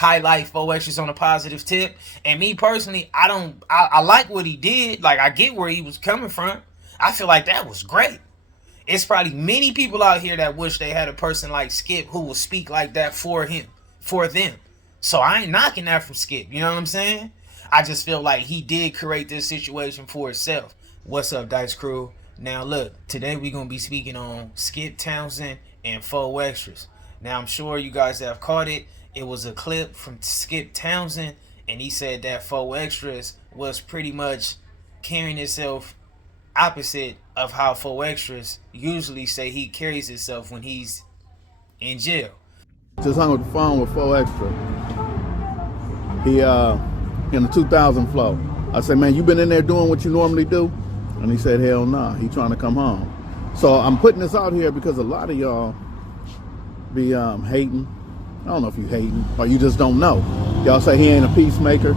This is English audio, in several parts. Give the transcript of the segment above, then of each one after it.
highlight Faux Extras on a positive tip. And me personally, I like what he did. Like, I get where he was coming from. I feel like that was great. It's probably many people out here that wish they had a person like Skip who will speak like that for him, for them. So I ain't knocking that from Skip. You know what I'm saying? I just feel like he did create this situation for himself. What's up, Dice Crew? Now look, today we're gonna be speaking on Skip Townsend and Faux Extras. Now I'm sure you guys have caught it. It was a clip from Skip Townsend, and he said that Faux Extras was pretty much carrying himself opposite of how Faux Extras usually say he carries himself when he's in jail. Just hung up the phone with Faux Extra. He in the 2000 flow. I said, man, you been in there doing what you normally do? And he said, hell nah, he trying to come home. So I'm putting this out here because a lot of y'all be hating. I don't know if you hating or you just don't know. Y'all say he ain't a peacemaker.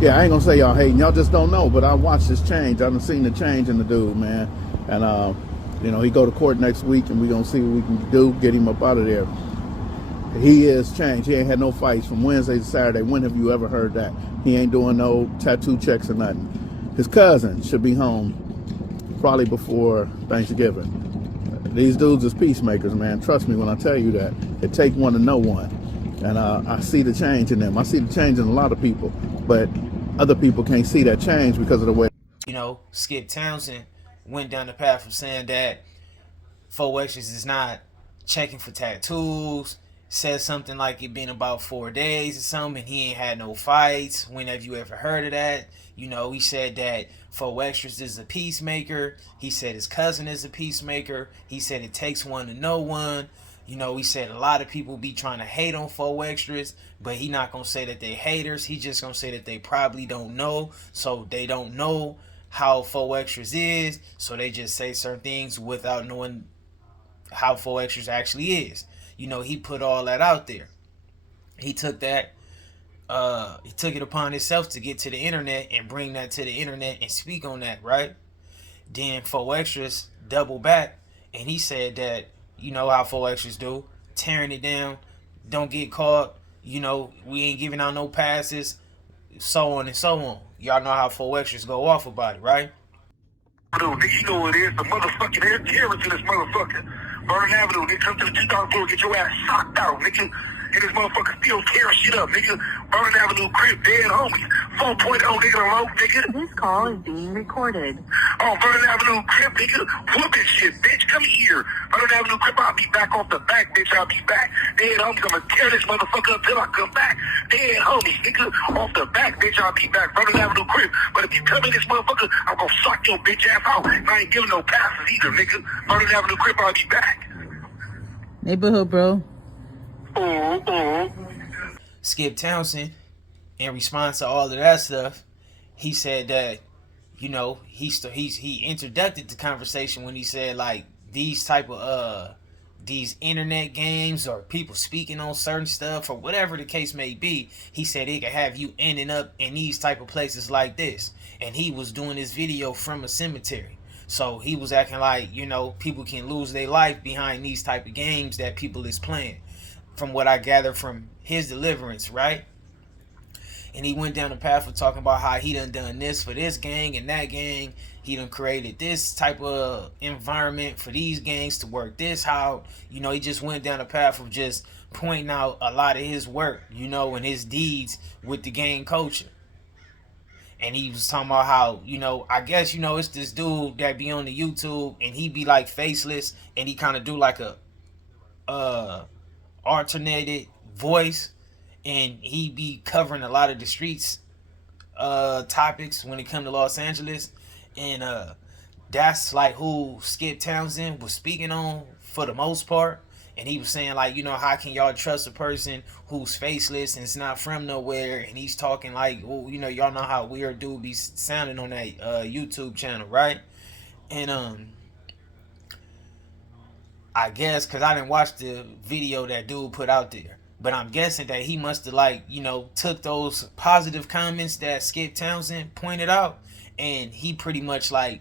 Yeah, I ain't gonna say y'all hating. Y'all just don't know. But I watched this change. I've seen the change in the dude, man. And you know, he go to court next week, and we gonna see what we can do, get him up out of there. He is changed. He ain't had no fights from Wednesday to Saturday. When have you ever heard that? He ain't doing no tattoo checks or nothing. His cousin should be home probably before Thanksgiving. These dudes is peacemakers, man. Trust me when I tell you that. It take one to know one. And I see the change in them. I see the change in a lot of people. But other people can't see that change because of the way. You know, Skip Townsend went down the path of saying that Faux Extras is not checking for tattoos. Said something like it been about 4 days or something, and he ain't had no fights. When have you ever heard of that? You know, he said that Faux Extras is a peacemaker. He said his cousin is a peacemaker. He said it takes one to know one. You know, he said a lot of people be trying to hate on Faux Extras, but he not going to say that they haters. He just going to say that they probably don't know. So they don't know how Faux Extras is. So they just say certain things without knowing how Faux Extras actually is. You know, he put all that out there. He took that, he took it upon himself to get to the internet and bring that to the internet and speak on that, right? Then Faux Extras double back, and he said that, you know how Faux Extras do, tearing it down, don't get caught, you know, we ain't giving out no passes, so on and so on. Y'all know how Faux Extras go off about it, right? Dude, you know what it is, the motherfucking air terrorists in this motherfucker. Vernon Avenue, they come to the 2000 floor, get your ass socked out, nigga. And this motherfucker still tearing shit up, nigga. Vernon Avenue, crib, dead homies. 4.0, nigga, alone, nigga. This call is being recorded. Oh, Vernon Avenue, crib, nigga. Whooping shit, bitch. Come here. Vernon Avenue, crib, I'll be back off the back, bitch. I'll be back. Dead homies, I'ma tear this motherfucker up till I come back. Dead homies, nigga. Off the back, bitch, I'll be back. Vernon Avenue, crib. But if you come in this motherfucker, I'm gonna suck your bitch ass out. And I ain't giving no passes either, nigga. Vernon Avenue, crib, I'll be back. Neighborhood, bro. Skip Townsend, in response to all of that stuff, he said that, you know, he introduced the conversation when he said like these type of these internet games or people speaking on certain stuff or whatever the case may be. He said it could have you ending up in these type of places like this, and he was doing this video from a cemetery. So he was acting like, you know, people can lose their life behind these type of games that people is playing, from what I gather from his deliverance, right? And he went down the path of talking about how he done this for this gang and that gang. He done created this type of environment for these gangs to work this out. You know, he just went down the path of just pointing out a lot of his work, you know, and his deeds with the gang culture. And he was talking about how, you know, I guess, you know, it's this dude that be on the YouTube and he be like faceless and he kind of do like a alternated voice, and he be covering a lot of the streets topics when it come to Los Angeles. And that's like who Skip Townsend was speaking on for the most part. And he was saying like, you know, how can y'all trust a person who's faceless and is not from nowhere? And he's talking like, well, you know, y'all know how weird dude be sounding on that YouTube channel, right? And I guess because I didn't watch the video that dude put out there, but I'm guessing that he must have, like, you know, took those positive comments that Skip Townsend pointed out, and he pretty much like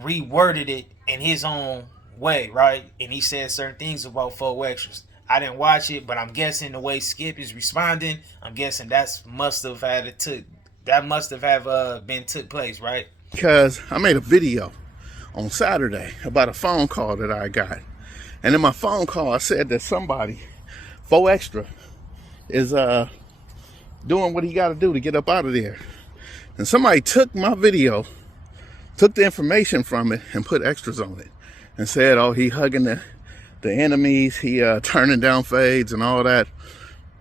reworded it in his own way, right? And he said certain things about Faux Extras. I didn't watch it, but I'm guessing the way Skip is responding, I'm guessing that must have been took place, right? Because I made a video on Saturday about a phone call that I got. And in my phone call, I said that somebody, Faux Extra, is doing what he got to do to get up out of there. And somebody took my video, took the information from it, and put extras on it. And said, oh, he hugging the enemies, he turning down fades and all that.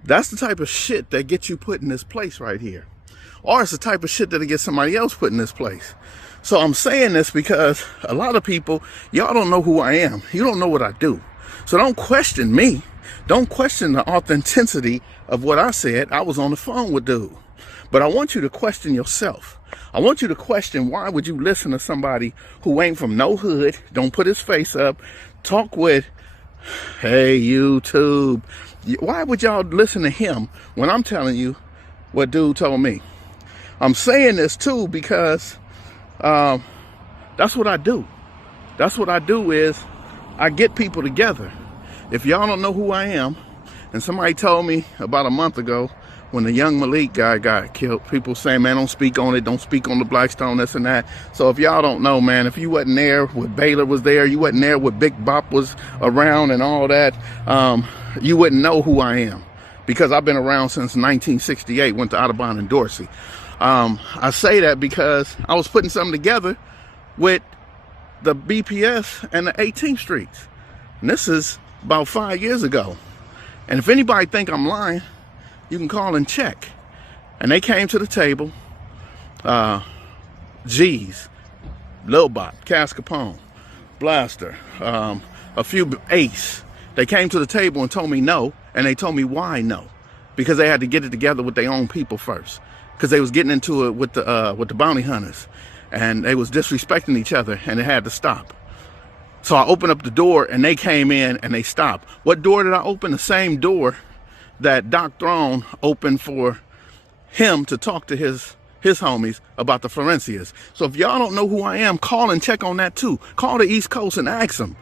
That's the type of shit that gets you put in this place right here. Or it's the type of shit that'll get somebody else put in this place. So I'm saying this because a lot of people, y'all don't know who I am. You don't know what I do. So don't question me. Don't question the authenticity of what I said. I was on the phone with dude. But I want you to question yourself. I want you to question, why would you listen to somebody who ain't from no hood, don't put his face up, talk with, hey, YouTube. Why would y'all listen to him when I'm telling you what dude told me? I'm saying this too because that's what I do. That's what I do is I get people together. If y'all don't know who I am, and somebody told me about a month ago when the young Malik guy got killed, people saying, man, don't speak on it, don't speak on the Blackstone, this and that. So if y'all don't know, man, if you wasn't there when Baylor was there, you wasn't there when Big Bop was around and all that, you wouldn't know who I am. Because I've been around since 1968, went to Audubon and Dorsey. I say that because I was putting something together with the BPS and the 18th Streets. And this is about 5 years ago. And if anybody think I'm lying, you can call and check. And they came to the table, G's, Lil Bop, Cass Capone, Blaster, a few Ace. They came to the table and told me no, and they told me why no. Because they had to get it together with their own people first. Because they was getting into it with the bounty hunters. And they was disrespecting each other, and it had to stop. So I opened up the door, and they came in, and they stopped. What door did I open? The same door that Doc Throne opened for him to talk to his homies about the Florencias. So if y'all don't know who I am, call and check on that too. Call the East Coast and ask them,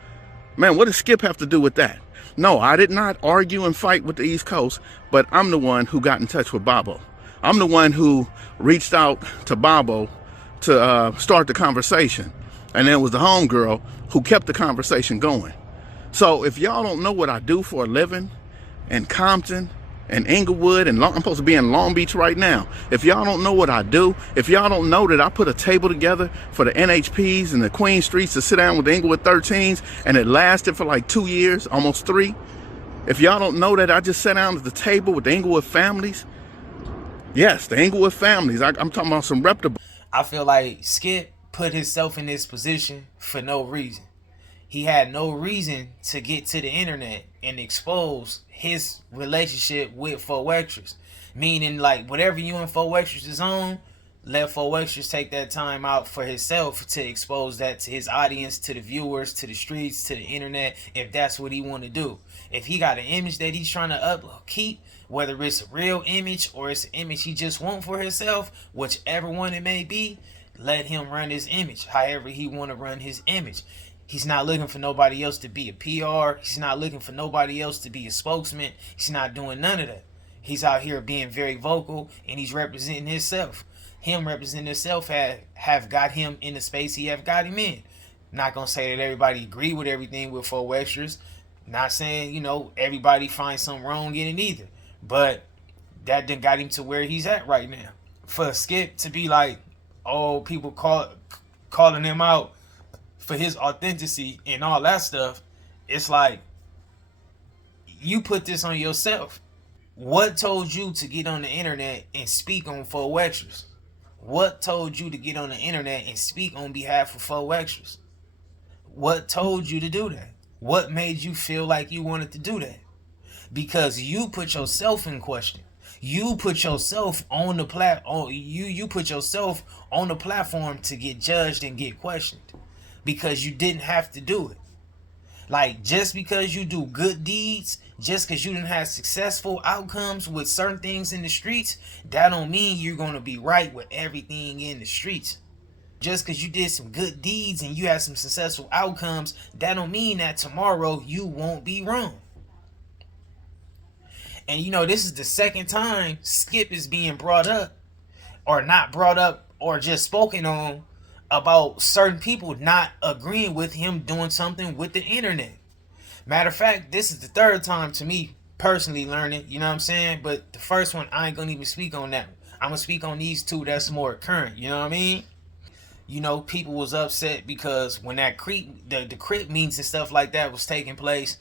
man, what does Skip have to do with that? No, I did not argue and fight with the East Coast, but I'm the one who got in touch with Bobo. I'm the one who reached out to Bobo to start the conversation. And then it was the homegirl who kept the conversation going. So if y'all don't know what I do for a living in Compton and Inglewood, and I'm supposed to be in Long Beach right now. If y'all don't know what I do, if y'all don't know that I put a table together for the NHPs and the Queen Streets to sit down with the Inglewood 13s, and it lasted for like 2 years, almost 3. If y'all don't know that I just sat down at the table with the Inglewood families, yes, the Inglewood families, I'm talking about some reputable. I feel like Skip put himself in this position for no reason. He had no reason to get to the internet and expose his relationship with Faux Extras. Meaning, like, whatever you and Faux Extras is on, let Faux Extras take that time out for himself to expose that to his audience, to the viewers, to the streets, to the internet, if that's what he want to do. If he got an image that he's trying to keep, whether it's a real image or it's an image he just want for himself, whichever one it may be, let him run his image however he want to run his image. He's not looking for nobody else to be a PR. He's not looking for nobody else to be a spokesman. He's not doing none of that. He's out here being very vocal, and he's representing himself. Him representing himself have got him in the space he have got him in. Not going to say that everybody agree with everything with Faux Extras. Not saying, everybody finds something wrong in it either. But that done got him to where he's at right now. For Skip to be like, oh, people calling him out for his authenticity and all that stuff, it's like, you put this on yourself. What told you to get on the internet and speak on Faux Extras? What told you to get on the internet and speak on behalf of Faux Extras? What told you to do that? What made you feel like you wanted to do that? Because you put yourself in question. You put yourself on the you put yourself on the platform to get judged and get questioned. Because you didn't have to do it. Like, just because you do good deeds, just because you didn't have successful outcomes with certain things in the streets, that don't mean you're going to be right with everything in the streets. Just because you did some good deeds and you had some successful outcomes, that don't mean that tomorrow you won't be wrong. And you know, this is the second time Skip is being brought up, or not brought up, or just spoken on about certain people not agreeing with him doing something with the internet. Matter of fact, this is the third time to me personally learning, you know what I'm saying? But the first one, I ain't gonna even speak on that. I'm gonna speak on these two that's more current, you know what I mean? You know, people was upset because when that the crip meetings and stuff like that was taking place,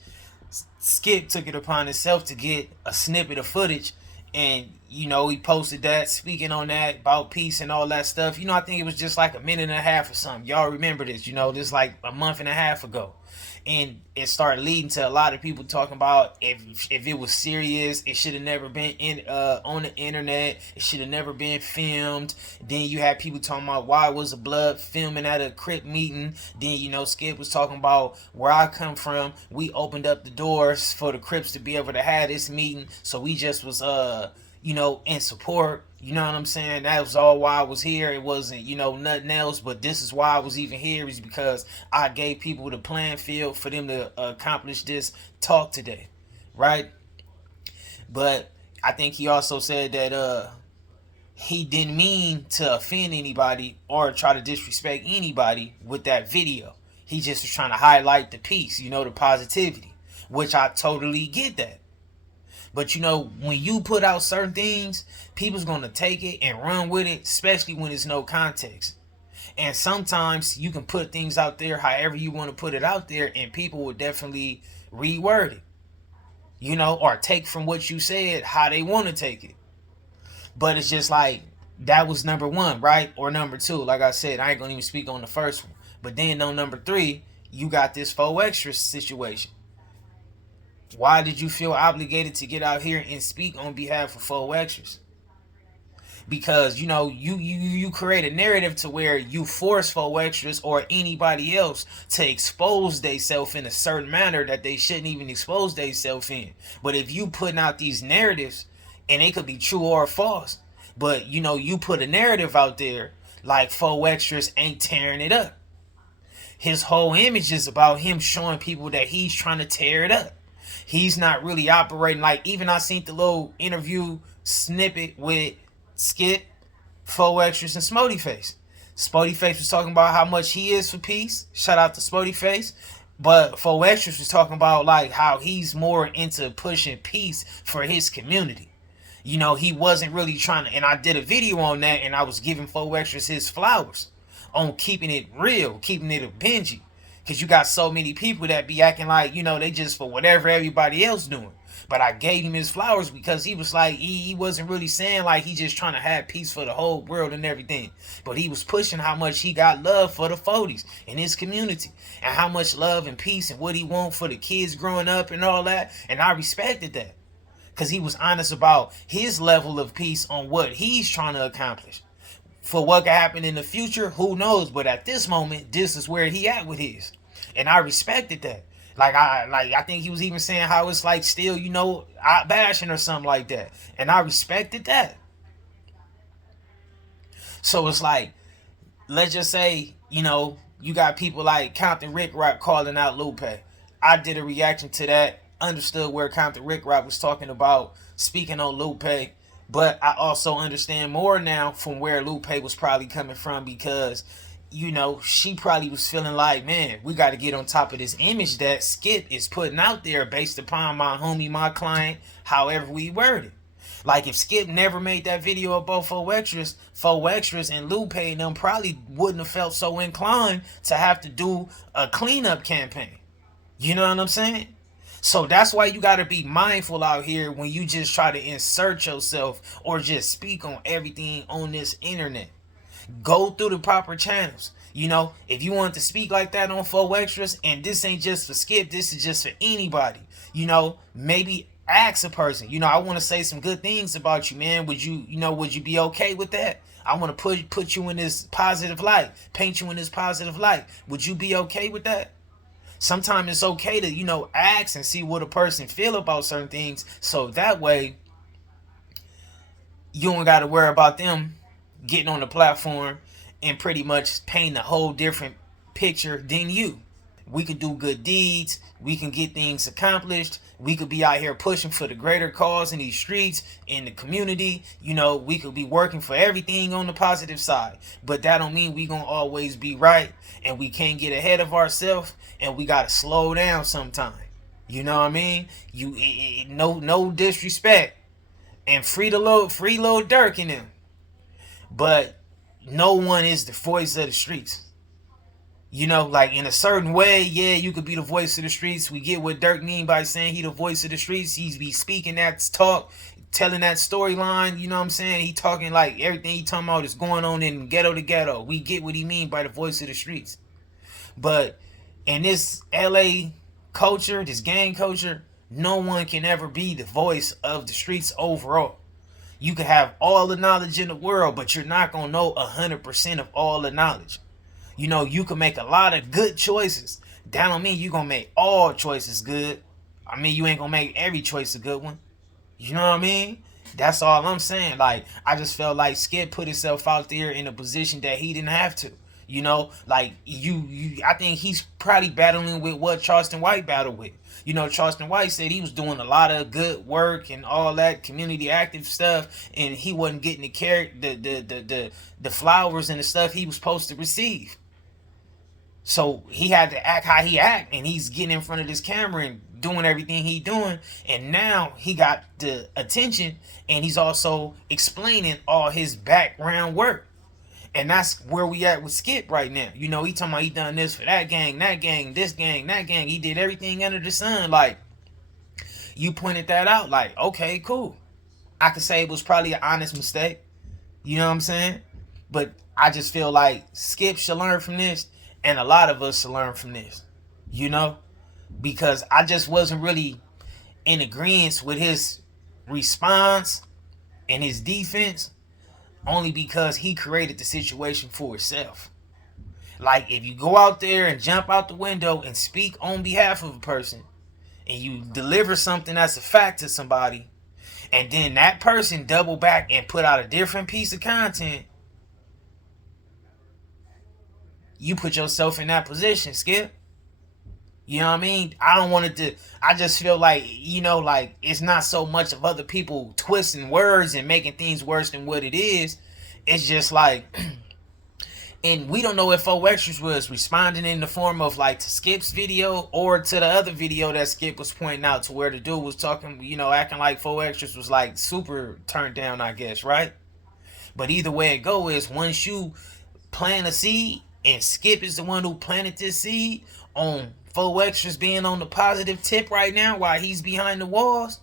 Skip took it upon himself to get a snippet of footage, and you know, he posted that, speaking on that about peace and all that stuff. You know, I think it was just like a minute and a half or something. Y'all remember this? You know, this like a month and a half ago, and it started leading to a lot of people talking about if it was serious, it should have never been in on the internet. It should have never been filmed. Then you had people talking about why was the blood filming at a crip meeting. Then you know, Skip was talking about where I come from. We opened up the doors for the Crips to be able to have this meeting, so we just was you know, in support. You know what I'm saying? That was all why I was here. It wasn't, you know, nothing else. But this is why I was even here, is because I gave people the playing field for them to accomplish this talk today, right? But I think he also said that he didn't mean to offend anybody or try to disrespect anybody with that video. He just was trying to highlight the peace, you know, the positivity, which I totally get that. But you know, when you put out certain things, people's gonna take it and run with it, especially when there's no context. And sometimes you can put things out there however you want to put it out there, and people will definitely reword it, you know, or take from what you said how they want to take it. But it's just like, that was number one, right? Or number two. Like I said, I ain't gonna even speak on the first one. But then on number three, you got this Faux Extras situation. Why did you feel obligated to get out here and speak on behalf of Faux Extras? Because you know, you create a narrative to where you force Faux Extras or anybody else to expose themselves in a certain manner that they shouldn't even expose themselves in. But if you putting out these narratives, and they could be true or false, but you know, you put a narrative out there like Faux Extras ain't tearing it up. His whole image is about him showing people that he's trying to tear it up. He's not really operating like, even I seen the little interview snippet with Skip, Faux Extras, and Smody Face. Smody Face was talking about how much he is for peace. Shout out to Smody Face. But Faux Extras was talking about like how he's more into pushing peace for his community. You know, he wasn't really trying to, and I did a video on that, and I was giving Faux Extras his flowers on keeping it real, keeping it a Benji. Because you got so many people that be acting like, you know, they just for whatever everybody else doing. But I gave him his flowers because he was like, he wasn't really saying like he just trying to have peace for the whole world and everything. But he was pushing how much he got love for the 40s in his community. And how much love and peace and what he want for the kids growing up and all that. And I respected that. Because he was honest about his level of peace on what he's trying to accomplish. For what could happen in the future, who knows? But at this moment, this is where he at with his. And I respected that. I think he was even saying how it's like still, you know, out bashing or something like that. And I respected that. So it's like, let's just say, you know, you got people like Compton Rick Rock calling out Lupe. I did a reaction to that, understood where Compton Rick Rock was talking about, speaking on Lupe. But I also understand more now from where Lupe was probably coming from, because, you know, she probably was feeling like, man, we got to get on top of this image that Skip is putting out there based upon my homie, my client, however we word it. Like, if Skip never made that video about Faux Extras and Lupe and them probably wouldn't have felt so inclined to have to do a cleanup campaign. You know what I'm saying? So that's why you got to be mindful out here when you just try to insert yourself or just speak on everything on this internet. Go through the proper channels. You know, if you want to speak like that on Faux Extras, and this ain't just for Skip, this is just for anybody, you know, maybe ask a person, you know, I want to say some good things about you, man. Would you be okay with that? I want to put you in this positive light, paint you in this positive light. Would you be okay with that? Sometimes it's okay to, you know, ask and see what a person feel about certain things. So that way, you don't got to worry about them getting on the platform and pretty much painting a whole different picture than you. we could do good deeds, we can get things accomplished, we could be out here pushing for the greater cause in these streets, in the community, we could be working for everything on the positive side. But that don't mean we gonna always be right, and we can't get ahead of ourselves, and we gotta slow down sometime. You know what I mean? No disrespect, and free little Dirk in them, but no one is the voice of the streets. Like in a certain way, yeah, you could be the voice of the streets. We get what Dirk mean by saying he the voice of the streets. He's be speaking that talk, telling that storyline, you know what I'm saying? He talking like everything he talking about is going on in ghetto to ghetto. We get what he mean by the voice of the streets. But in this LA culture, this gang culture, no one can ever be the voice of the streets overall. You can have all the knowledge in the world, but you're not going to know 100% of all the knowledge. You can make a lot of good choices. That don't mean you're going to make all choices good. I mean, you ain't going to make every choice a good one. You know what I mean? That's all I'm saying. Like, I just felt like Skip put himself out there in a position that he didn't have to. Like I think he's probably battling with what Charleston White battled with. Charleston White said he was doing a lot of good work and all that community active stuff, and he wasn't getting the flowers and the stuff he was supposed to receive. So he had to act how he act, and he's getting in front of this camera and doing everything he doing, and now he got the attention, and he's also explaining all his background work. And that's where we at with Skip right now. He talking about he done this for that gang, this gang, that gang. He did everything under the sun. Like, you pointed that out. Like, okay, cool. I could say it was probably an honest mistake. You know what I'm saying? But I just feel like Skip should learn from this, and a lot of us should learn from this. Because I just wasn't really in agreement with his response and his defense, only because he created the situation for himself. Like, if you go out there and jump out the window and speak on behalf of a person, and you deliver something that's a fact to somebody, and then that person double back and put out a different piece of content, you put yourself in that position, Skip. You know what I mean? I just feel like, like it's not so much of other people twisting words and making things worse than what it is. It's just like, and we don't know if Faux Extras was responding in the form of like to Skip's video or to the other video that Skip was pointing out, to where the dude was talking, acting like Faux Extras was like super turned down, I guess, right? But either way it go is, once you plant a seed, and Skip is the one who planted this seed on Faux Extras being on the positive tip right now while he's behind the walls,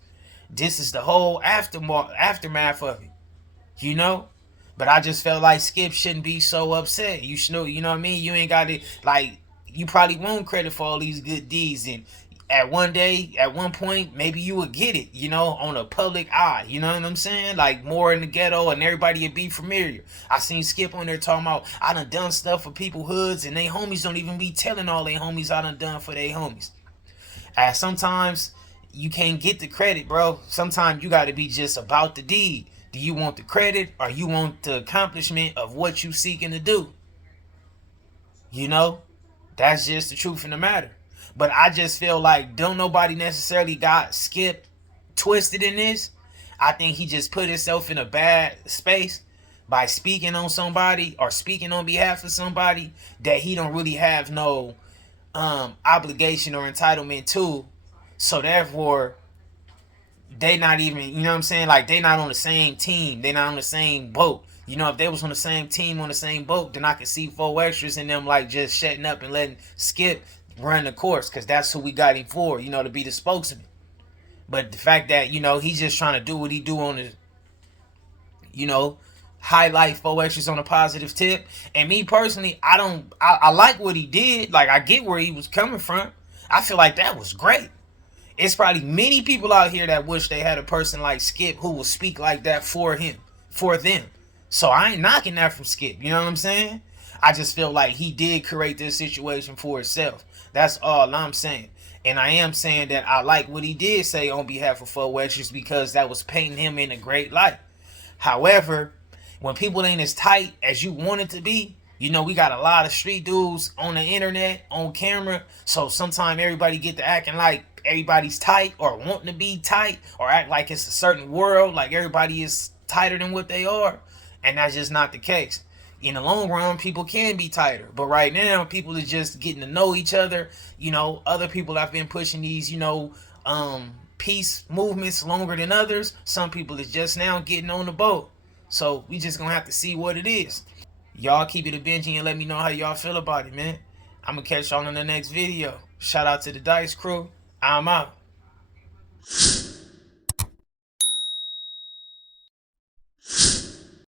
this is the whole aftermath of it, But I just felt like Skip shouldn't be so upset. You should know, you know what I mean? You ain't got to, like, you probably won't credit for all these good deeds, and at one point, maybe you would get it, on a public eye, you know what I'm saying? Like, more in the ghetto, and everybody would be familiar. I seen Skip on there talking about, I done stuff for people hoods, and they homies don't even be telling all they homies I done for they homies. Sometimes you can't get the credit, bro. Sometimes you got to be just about the deed. Do you want the credit, or you want the accomplishment of what you seeking to do? That's just the truth in the matter. But I just feel like don't nobody necessarily got Skip twisted in this. I think he just put himself in a bad space by speaking on somebody or speaking on behalf of somebody that he don't really have no obligation or entitlement to. So therefore, they not even, you know what I'm saying? Like, they not on the same team. They not on the same boat. If they was on the same team, on the same boat, then I could see Faux Extras and them like just shutting up and letting Skip run the course, because that's who we got him for, to be the spokesman. But the fact that, he's just trying to do what he do on his, highlight Faux Extras on a positive tip. And me personally, I like what he did. Like, I get where he was coming from. I feel like that was great. It's probably many people out here that wish they had a person like Skip who will speak like that for them. So I ain't knocking that from Skip, you know what I'm saying? I just feel like he did create this situation for himself. That's all I'm saying. And I am saying that I like what he did say on behalf of Faux Extras, because that was painting him in a great light. However, when people ain't as tight as you want it to be, You know, we got a lot of street dudes on the internet, on camera. So sometimes everybody get to acting like everybody's tight or wanting to be tight or act like it's a certain world, like everybody is tighter than what they are. And that's just not the case. In the long run, people can be tighter. But right now, people are just getting to know each other. You know, other people have been pushing these, peace movements longer than others. Some people is just now getting on the boat. So we just gonna have to see what it is. Y'all keep it a Benji and let me know how y'all feel about it, man. I'm gonna catch y'all in the next video. Shout out to the Dice crew. I'm out.